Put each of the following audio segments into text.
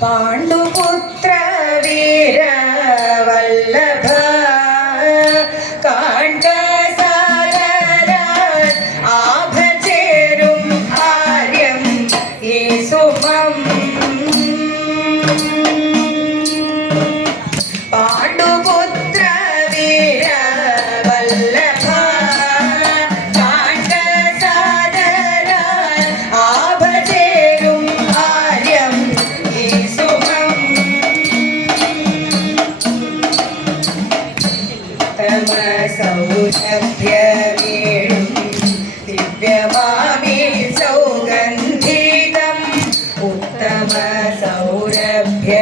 പാണ്ഡുപുത്ര വീര ഉത്തമ സൗരഭ്യമേഴും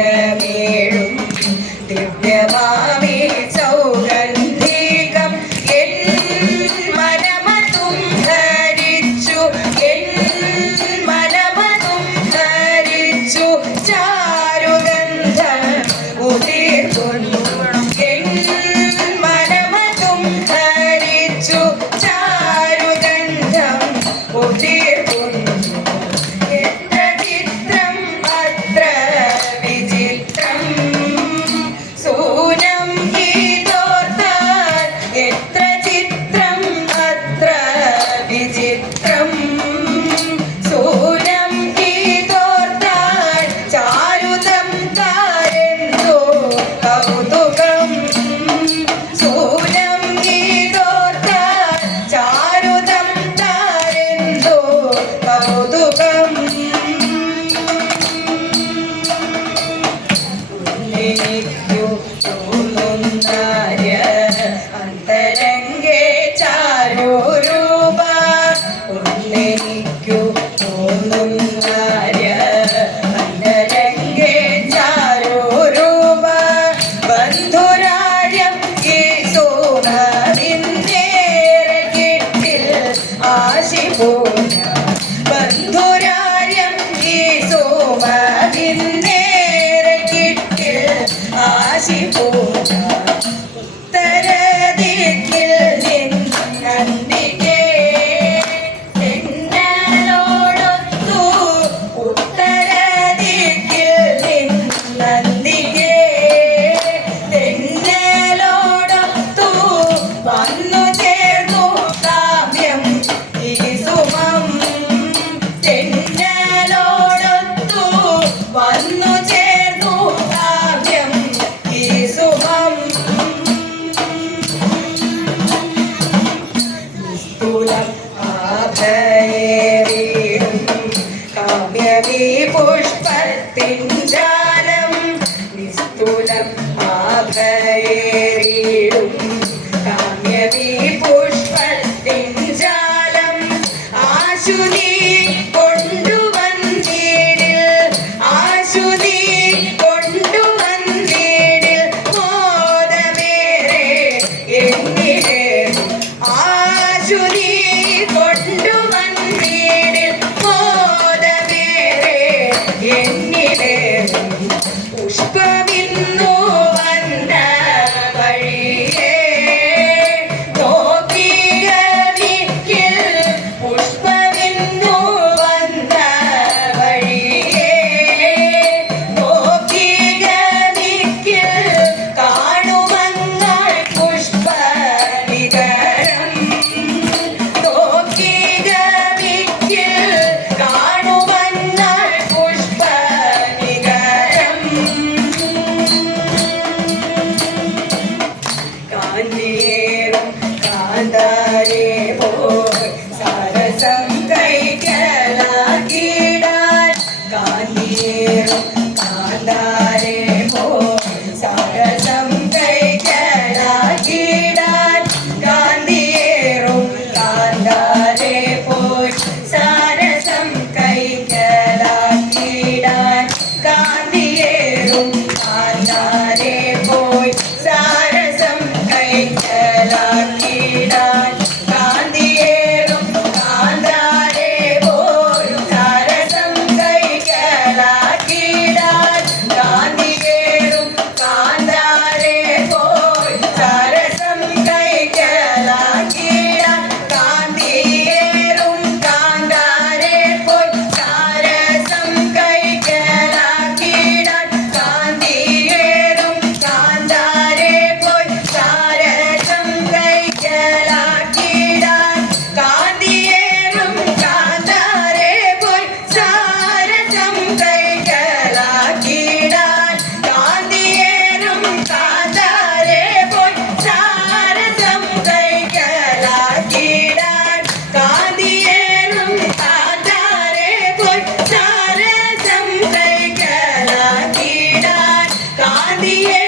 வீட்டில் Yeah. the